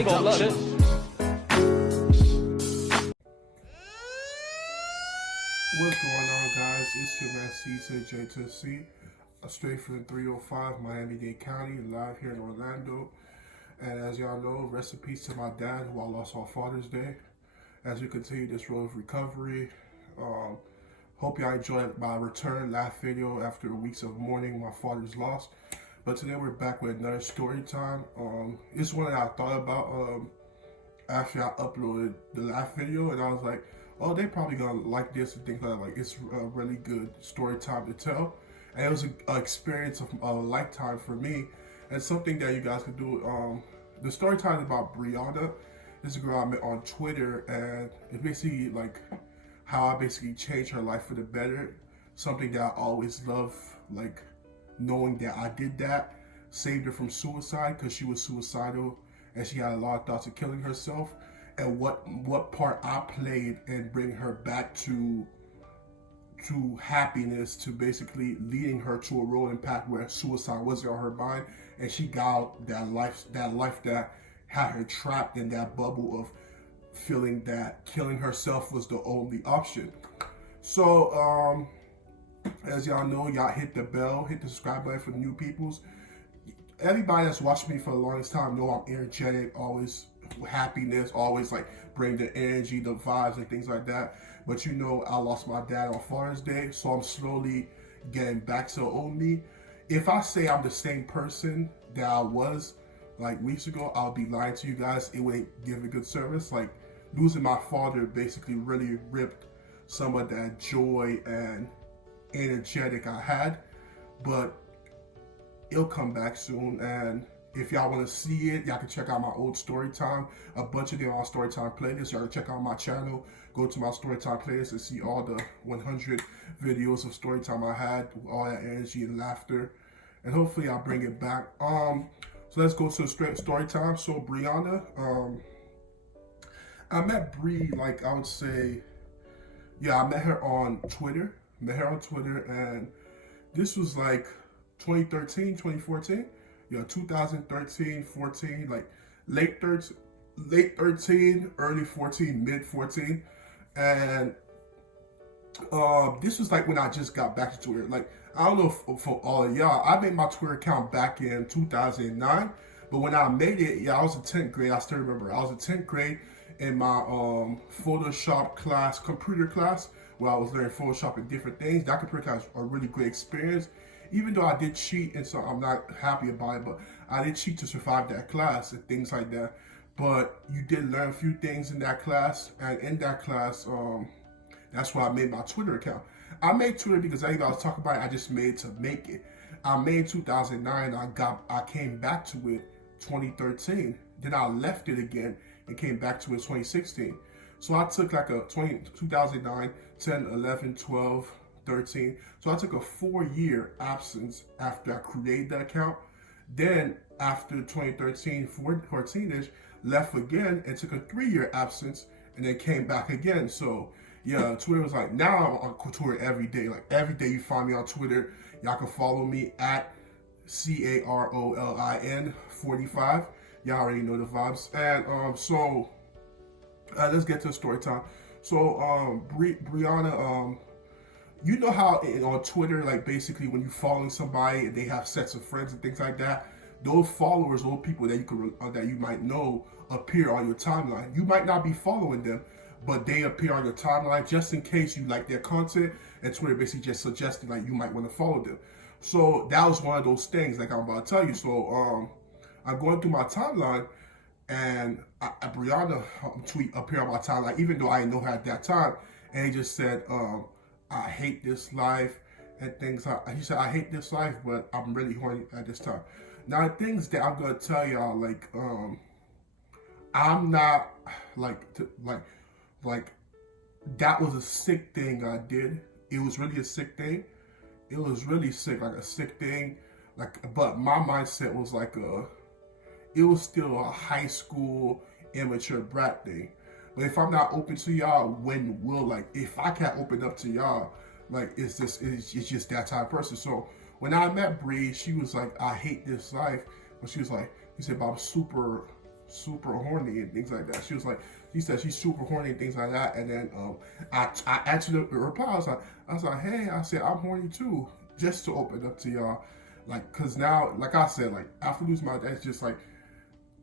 They gon' love this. What's going on, guys? It's your man C.J.C. Straight from 305 Miami-Dade County, live here in Orlando. And as y'all know, rest in peace to my dad, who I lost on Father's Day. As we continue this road of recovery, hope y'all enjoyed my return last video after weeks of mourning my father's loss. But today we're back with another story time. It's one that I thought about after I uploaded the last video, and I was like, oh, they probably gonna like this and things like that. Like, it's a really good story time to tell, and it was an experience of a lifetime for me, and something that you guys can do. The story time is about Brionna. This is a girl I met on Twitter, and it's basically like how I basically changed her life for the better. Something that I always love, like knowing that I did that, saved her from suicide because she was suicidal and she had a lot of thoughts of killing herself. And what part I played in bringing her back to happiness, to basically leading her to a road and path where suicide wasn't on her mind, and she got out that life that had her trapped in that bubble of feeling that killing herself was the only option. So as y'all know, y'all hit the bell, hit the subscribe button for new peoples. Everybody that's watched me for the longest time know I'm energetic, always happiness, always like bring the energy, the vibes and things like that. But you know, I lost my dad on Father's Day, so I'm slowly getting back to old me. If I say I'm the same person that I was like weeks ago, I'll be lying to you guys. It wouldn't give a good service. Like, losing my father basically really ripped some of that joy and energetic I had, but it'll come back soon. And if y'all want to see it, y'all can check out my old Storytime. A bunch of them on Storytime playlists. Y'all can check out my channel. Go to my Storytime playlist and see all the 100 videos of Storytime I had, with all that energy and laughter. And hopefully I'll bring it back. So let's go to straight Storytime. So Brionna, I met Bri, like, I would say, yeah, I met her on Twitter. And this was like 2013, 2014. Yeah, 2013, 14, like late 13, early 14, mid 14. And this was like when I just got back to Twitter. Like, I don't know if, for all of y'all, I made my Twitter account back in 2009. But when I made it, yeah, I was in 10th grade. I still remember. I was in 10th grade in my Photoshop class, computer class, where I was learning Photoshop and different things. That computer class was a really great experience. Even though I did cheat, and so I'm not happy about it, but I did cheat to survive that class and things like that. But you did learn a few things in that class, and in that class, that's why I made my Twitter account. I made Twitter because I was talking about it, I just made it to make it. I made 2009, I came back to it 2013. Then I left it again and came back to it 2016. So I took like a 2009, 10, 11, 12, 13. So I took a 4-year absence after I created that account. Then after 2013, 14-ish, left again and took a 3-year absence and then came back again. So yeah, Twitter was like, now I'm on Twitter every day. Like, every day you find me on Twitter. Y'all can follow me at CAROLIN 45. Y'all already know the vibes. And so let's get to the story time. So Brionna, you know how on Twitter, like, basically when you following somebody and they have sets of friends and things like that, those followers, those people that you could that you might know appear on your timeline. You might not be following them, but they appear on your timeline just in case you like their content, and Twitter basically just suggesting like you might want to follow them. So that was one of those things, like I'm about to tell you. So I'm going through my timeline, and Brionna tweet appear on my timeline, even though I didn't know her at that time, and he just said, I hate this life and things. He said, I hate this life, but I'm really horny at this time. Now, the things that I'm gonna tell y'all, like, I'm not like that was a sick thing I did. It was really a sick thing. It was really sick, like a sick thing. Like, but my mindset was like it was still a high school immature brat thing. But if I'm not open to y'all, when will, like, if I can't open up to y'all, like, it's just that type of person. So when I met Bree, she was like, I hate this life. But she was like, he said, but I'm super super horny and things like that. She said she's super horny and things like that. And then I answered the reply. I was like, hey, I said I'm horny too, just to open up to y'all, like, cause now, like I said, like after losing my dad, it's just like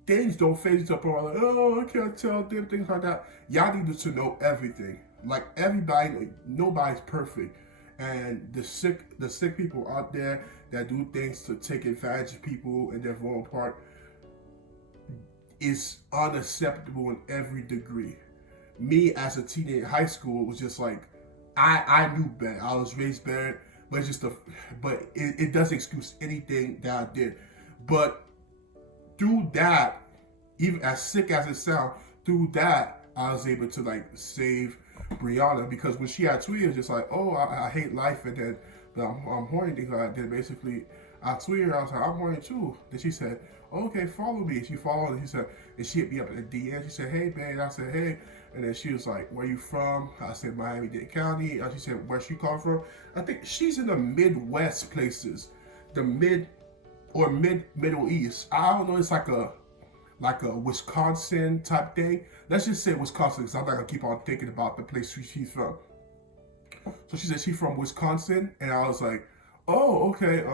things don't phase up. Or like, oh, I can't tell them things like that. Y'all need to know everything. Like everybody, like, nobody's perfect, and the sick people out there that do things to take advantage of people in their vulnerable part is unacceptable in every degree. Me as a teenager in high school was just like I knew better. I was raised better, but it's just it doesn't excuse anything that I did. But through that, even as sick as it sounds, through that I was able to like save Brionna, because when she had tweeted, it was just like, oh, I hate life, and then I'm horny, things like that. Then basically I tweeted her, I was like, I'm horny too. Then she said, okay, follow me. She followed, and she said, and she hit me up at the DM. She said, hey, man. I said, hey. And then she was like, where you from? I said, Miami-Dade County. She said, where she come from? I think she's in the Midwest places, the Middle East. I don't know. It's like a Wisconsin type thing. Let's just say Wisconsin, because I'm not gonna keep on thinking about the place she's from. So she said she's from Wisconsin, and I was like, oh, okay,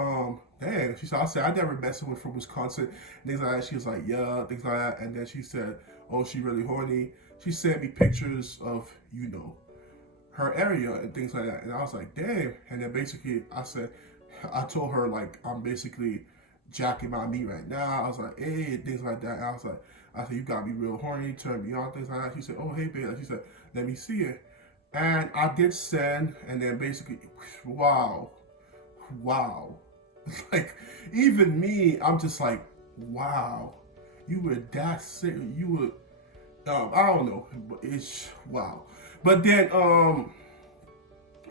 damn. I said, I never met someone from Wisconsin, things like that. She was like, yeah, things like that. And then she said, oh, she really horny. She sent me pictures of, her area and things like that. And I was like, damn. And then basically I told her, like, I'm basically jacking my meat right now. I was like, hey, things like that. And I said, you got me real horny, turn me on, things like that. She said, oh, hey, babe. She said, let me see it. And I did send, and then basically, wow. Like, even me, I'm just like, wow. You were that sick. You were, I don't know, but it's, wow. But then,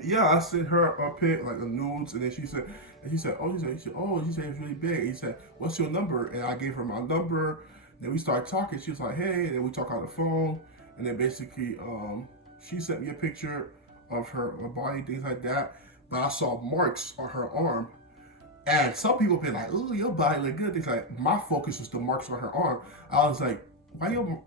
yeah, I sent her a pic, like, a nudes, and then she said, oh, she said it's really big. And he said, what's your number? And I gave her my number. Then we started talking. She was like, hey, and then we talked on the phone. And then basically, she sent me a picture of her body, things like that. But I saw marks on her arm. And some people been like, oh, your body look good. Things like, my focus was the marks on her arm. I was like, why your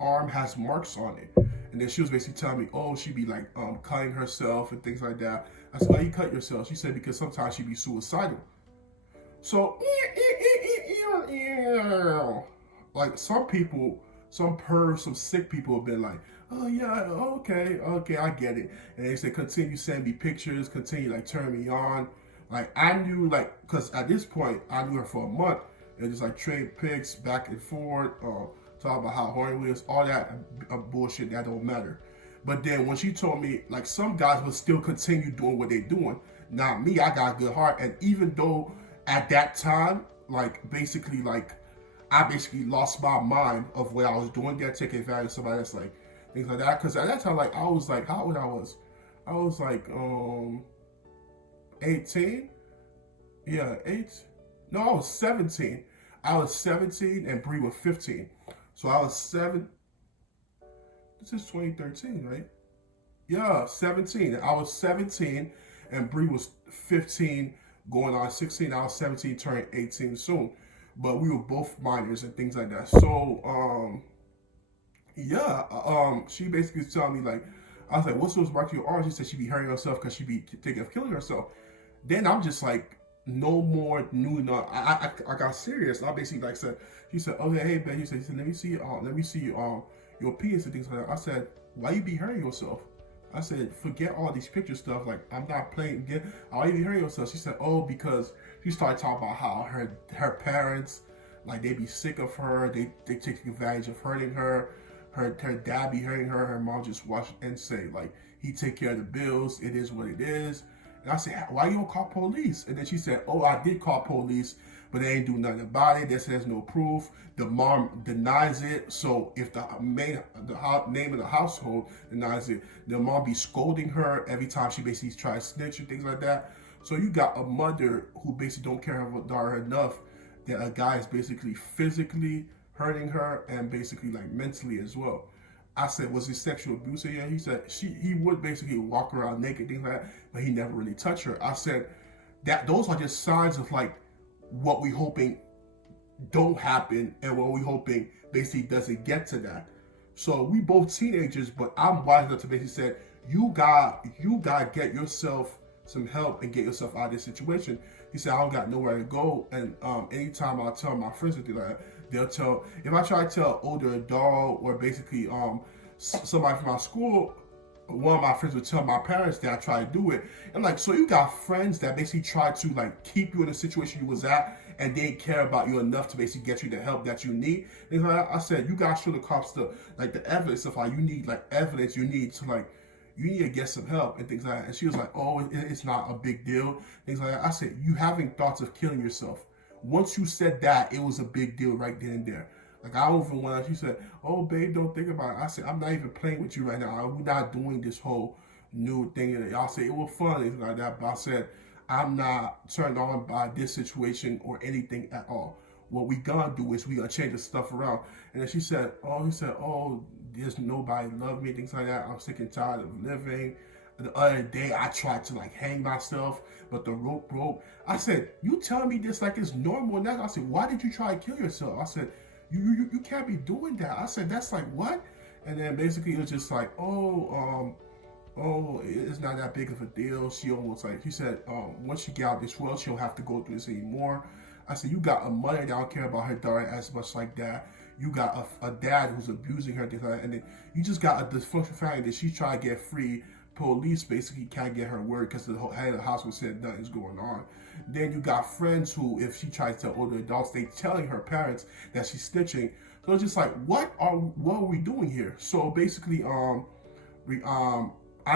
arm has marks on it? And then she was basically telling me, oh, she be like cutting herself and things like that. I said, why you cut yourself? She said, because sometimes she be suicidal. So, like some people, some sick people have been like, oh yeah, okay, I get it. And they said, continue sending me pictures, continue like turn me on. Like I knew, like, cause at this point I knew her for a month, and just like trade pics back and forth, talk about how horny we is, all that bullshit that don't matter. But then when she told me, like, some guys will still continue doing what they're doing. Not me, I got a good heart, and even though at that time, like basically like I basically lost my mind of what I was doing there, taking advantage of somebody that's like things like that. Because at that time, like I was like, how old I was? I was like 18. Yeah, 8. No, I was 17. I was 17 and Bree was 15. So I was 7. This is 2013, right? Yeah, 17. I was 17 and Bree was 15, going on 16. I was 17, turning 18 soon. But we were both minors and things like that. So, she basically was telling me, like, I was like, what's those marks on your arm? She said she be hurting herself because she be thinking of killing herself. Then I'm just like, no more new enough. I got serious. I basically like said, she said, okay, hey, Ben, he said, let me see your penis and things like that. I said, why you be hurting yourself? I said, forget all these picture stuff. Like, I'm not playing again. Why you be hurting yourself? She said, oh, because she started talking about how her parents, like, they be sick of her. They take advantage of hurting her. Her dad be hurting her. Her mom just watch and say, like, he take care of the bills. It is what it is. And I said, why you don't call police? And then she said, oh, I did call police, but they ain't do nothing about it. They said there's no proof. The mom denies it. So if the name of the household denies it, the mom be scolding her every time she basically tries to snitch and things like that. So you got a mother who basically don't care about her daughter enough that a guy is basically physically hurting her and basically like mentally as well. I said, was it sexual abuse? Yeah, he said he would basically walk around naked, things like that, but he never really touched her. I said that those are just signs of like what we hoping don't happen, and what we hoping basically doesn't get to that. So we both teenagers, but I'm wise enough to basically say you got to get yourself some help and get yourself out of this situation. He said I don't got nowhere to go, and anytime I tell my friends that they'll tell, if I try to tell older adult or basically somebody from my school, one of my friends would tell my parents that I try to do it. And like, so you got friends that basically try to like keep you in the situation you was at and they care about you enough to basically get you the help that you need. And like I said, you gotta show the cops the evidence of how you need like evidence you need to like you need to get some help and things like that. And she was like, oh, it's not a big deal. Things like that. I said, you having thoughts of killing yourself. Once you said that, it was a big deal right then and there. Like I don't even want. She said, "Oh, babe, don't think about it." I said, "I'm not even playing with you right now. We're not doing this whole new thing." And y'all say it was fun, things like that. But I said, "I'm not turned on by this situation or anything at all. What we gonna do is we gonna change the stuff around." And then she said, "Oh," he said, "Oh, there's nobody love me, things like that. I'm sick and tired of living." The other day, I tried to like hang myself, but the rope broke. I said, "You telling me this like it's normal?" And that I said, "Why did you try to kill yourself?" I said, you can't be doing that. I said, that's like what? And then basically it was just like, it's not that big of a deal. She almost like, she said, once she get out this world, she don't have to go through this anymore. I said, you got a mother that don't care about her daughter as much like that. You got a dad who's abusing her, and then you just got a dysfunctional family that she trying to get free. Police basically can't get her word because the head of the hospital said nothing's going on. Then you got friends who, if she tries to tell older adults, they telling her parents that she's snitching. So it's just like, what are we doing here? So basically, I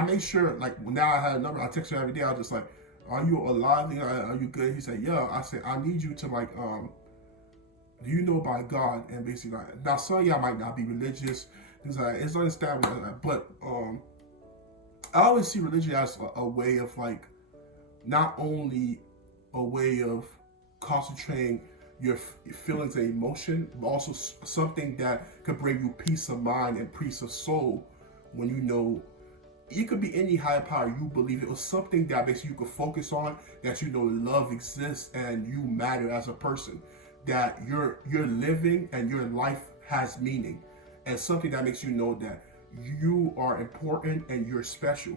made sure like now I had a number. I text her every day. I was just like, "Are you alive? Are you good?" He said, "Yeah." I said, "I need you to like, do you know about God?" And basically, like, now some of y'all might not be religious. Things like it's understandable, but I always see religion as a way of like, not only a way of concentrating your feelings and emotion, but also something that could bring you peace of mind and peace of soul when you know it could be any higher power you believe it was something that basically you could focus on, that you know love exists and you matter as a person, that you're living and your life has meaning, and something that makes you know that you are important and you're special.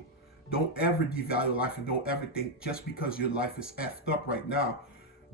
Don't ever devalue life, and don't ever think just because your life is effed up right now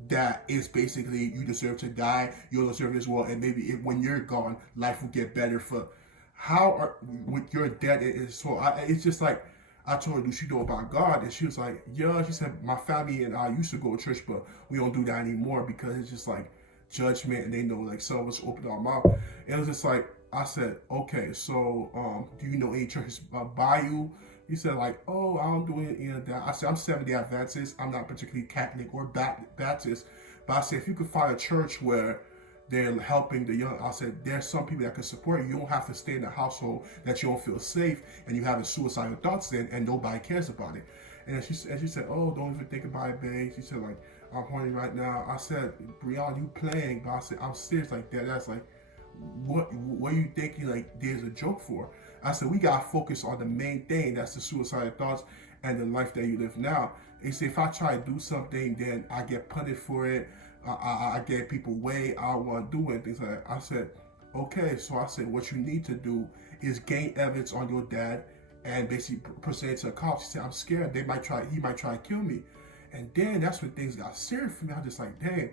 that is basically you deserve to die, you don't deserve this world, and maybe when you're gone, life will get better. For how are with your dead is so it's just like I told her, do she know about God? And she was like, yeah. She said, my family and I used to go to church, but we don't do that anymore because it's just like judgment, and they know like some of us open our mouth. And it was just like I said, okay, so do you know any churches by you? He said like, oh, I don't do any of that. I said, I'm Seventh-day Adventist. I'm not particularly Catholic or Baptist, but I said, if you could find a church where they're helping the young, I said, there's some people that can support you. You don't have to stay in a household that you don't feel safe and you having suicidal thoughts in and nobody cares about it. And she said, oh, don't even think about it, babe. She said like, I'm horny right now. I said, Brionna, you playing? But I said, I'm serious like that. That's like, what are you thinking like there's a joke for? I said, we gotta focus on the main thing, that's the suicidal thoughts and the life that you live now. They say if I try to do something, then I get punished for it. I get people way I don't want to do it, things like that. I said, okay. So I said, what you need to do is gain evidence on your dad and basically present it to the cops. He said, I'm scared he might try to kill me. And then that's when things got serious for me. I was just like, dang.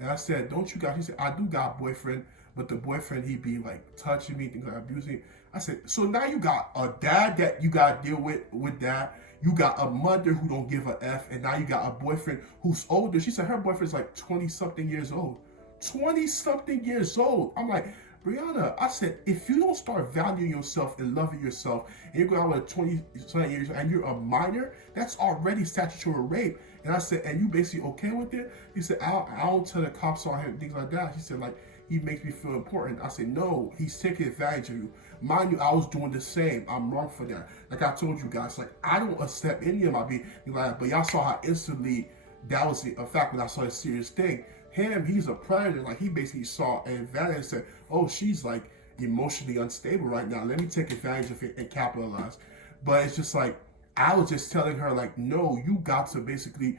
And I said, don't you guys? He said, I do got a boyfriend, but the boyfriend, he be like touching me, things like abusing. I said, so now you got a dad that you got to deal with that. You got a mother who don't give a F, and now you got a boyfriend who's older. She said her boyfriend's like 20-something years old. 20-something years old. I'm like, Brionna, I said, if you don't start valuing yourself and loving yourself, and you go out with 20-something years and you're a minor, that's already statutory rape. And I said, and you basically okay with it? He said, I don't tell the cops on him, things like that. He said, like, he makes me feel important. I said, no, he's taking advantage of you. Mind you, I was doing the same. I'm wrong for that. Like I told you guys, like, I don't accept any of my being like, but y'all saw how instantly that was a fact when I saw a serious thing. He's a predator. Like, he basically saw an advantage and said, oh, she's like emotionally unstable right now. Let me take advantage of it and capitalize. But it's just like, I was just telling her, like, no, you got to basically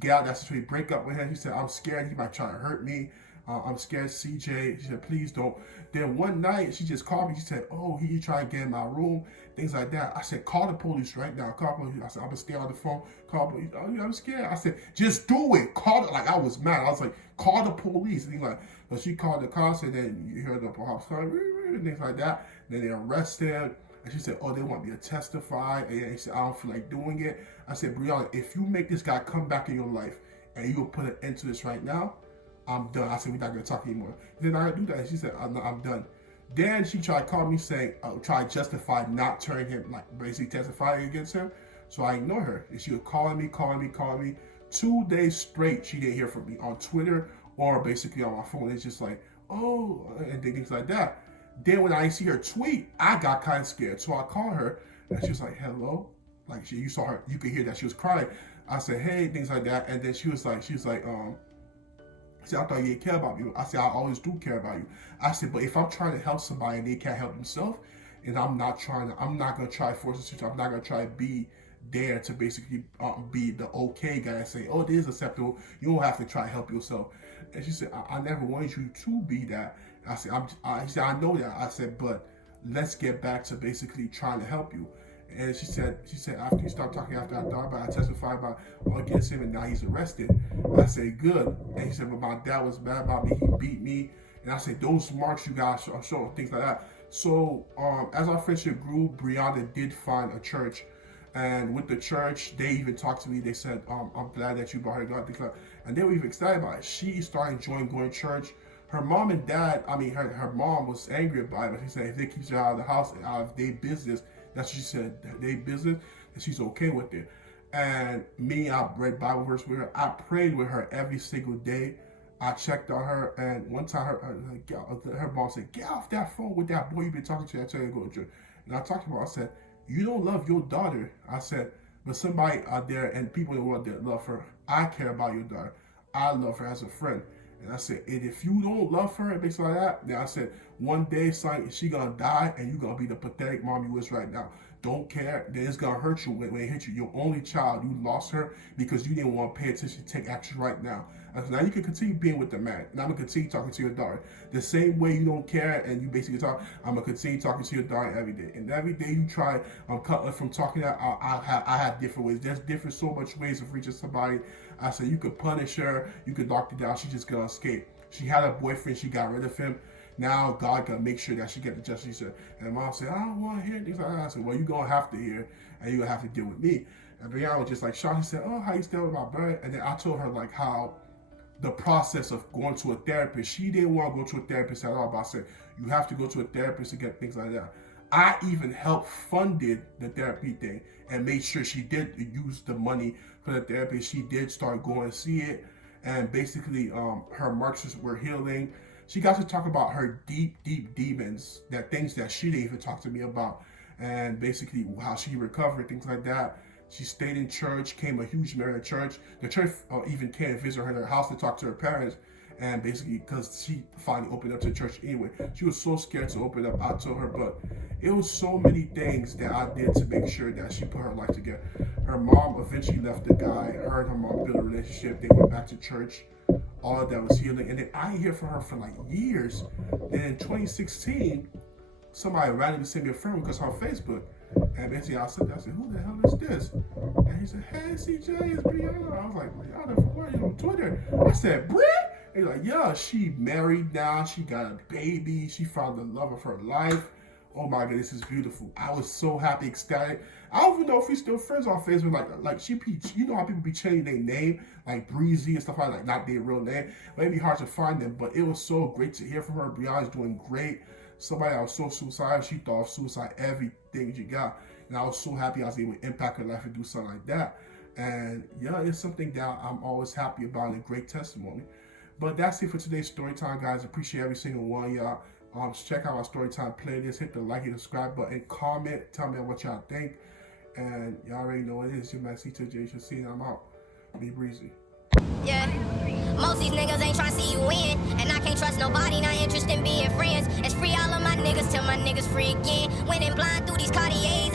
get out of that situation, break up with him. He said, I'm scared he might try to hurt me. I'm scared, CJ. She said, please don't. Then one night, she just called me. She said, oh, he tried to get in my room, things like that. I said, call the police right now. Call the police. I said, I'm going to stay on the phone. Call the police. Oh, I'm scared. I said, just do it. Call it. Like, I was mad. I was like, call the police. And he like, but she called the cops, and then you hear the police and things like that. Then they arrest him. And she said, oh, they want me to testify. And he said, I don't feel like doing it. I said, Brionna, if you make this guy come back in your life and you will put an end to this right now, I'm done. I said, we're not going to talk anymore. Then I do that. And she said, I'm done. Then she tried to call me saying, try to justify not turning him, like basically testifying against him. So I ignored her. And she was calling me. 2 days straight, she didn't hear from me on Twitter or basically on my phone. It's just like, oh, and things like that. Then when I see her tweet, I got kind of scared. So I called her and she was like, hello. Like you saw her, you could hear that she was crying. I said, hey, things like that. And then she was like, she said, I thought you didn't care about me. I said, I always do care about you. I said, but if I'm trying to help somebody and they can't help themselves, and I'm not going to try to force the situation. I'm not going to try to be there to basically be the okay guy and say, oh, this is acceptable. You don't have to try to help yourself. And she said, I never wanted you to be that. I said, she said, I know that. I said, but let's get back to basically trying to help you. And she said, after you start talking after I thought about it, I testified about against him and now he's arrested. I said, good. And she said, but my dad was mad about me. He beat me. And I said, those marks you guys are showing, things like that. So as our friendship grew, Brionna did find a church. And with the church, they even talked to me. They said, I'm glad that you brought her God. And they were even excited about it. She started enjoying going to church. Her mom and dad, her mom was angry about it. She said, if they keep her out of the house and out of their business, that's what she said, their business, and she's okay with it. And me, I read Bible verse with her. I prayed with her every single day. I checked on her, and one time her mom said, get off that phone with that boy you've been talking to. I tell you to go to church. And I talked to her. I said, you don't love your daughter. I said, but somebody out there and people in the world that love her, I care about your daughter. I love her as a friend. And I said, and if you don't love her and things like that, then I said, one day, son, she gonna die and you gonna be the pathetic mom you is right now. Don't care. Then it's gonna hurt you when it hits you. Your only child, you lost her because you didn't want to pay attention, take action right now. I said, now you can continue being with the man. And I'm gonna continue talking to your daughter. The same way you don't care and you basically talk, I'm gonna continue talking to your daughter every day. And every day you try, I'm cutting from talking that I have different ways. There's different so much ways of reaching somebody. I said, you could punish her, you could lock her down, she's just gonna escape. She had a boyfriend, she got rid of him. Now God gonna make sure that she get the justice. She said, and mom said, I don't want to hear things like that. I said, well, you're gonna have to hear, and you're gonna have to deal with me. And Brionna was just like shocked. She said, oh, how you still with my brother? And then I told her like how the process of going to a therapist. She didn't want to go to a therapist at all, but I said, you have to go to a therapist to get things like that. I even helped funded the therapy thing and made sure she did use the money for the therapist. She did start going to see it, and basically her marks were healing. She got to talk about her deep demons, that things that she didn't even talk to me about, and basically how she recovered, things like that. She stayed in church, came a huge member of church. The church even came and visit her in her house to talk to her parents, and basically because she finally opened up to the church anyway. She was so scared to open up. I told her, but it was so many things that I did to make sure that she put her life together. Her mom eventually left the guy. Her and her mom built a relationship. They went back to church. All of that was healing. And then I didn't hear from her for like years. Then in 2016, somebody randomly sent me a friend request on Facebook. And basically I said, who the hell is this? And he said, hey, C.J., it's Brionna. I was like, Brionna, from where? You on Twitter? I said, Bri? And he's like, yeah, she married now. She got a baby. She found the love of her life. Oh my God, this is beautiful. I was so happy, ecstatic. I don't even know if we're still friends on Facebook. Like she, you know how people be changing their name, like Breezy and stuff like not their real name. It may be hard to find them, but it was so great to hear from her. Brianna's doing great. Somebody that was so suicidal, she thought of suicide, everything she got. And I was so happy I was able to impact her life and do something like that. And yeah, it's something that I'm always happy about and a great testimony. But that's it for today's story time, guys. Appreciate every single one, y'all. Check out our Storytime playlist. Hit the like and subscribe button. Comment. Tell me what y'all think. And y'all already know what it is. Your man C.J.C. I'm out. Be breezy. Yeah. Most these niggas ain't tryna see you win. And I can't trust nobody, not interested in being friends. It's free all of my niggas till my niggas free again. Winning blind through these Cartiers.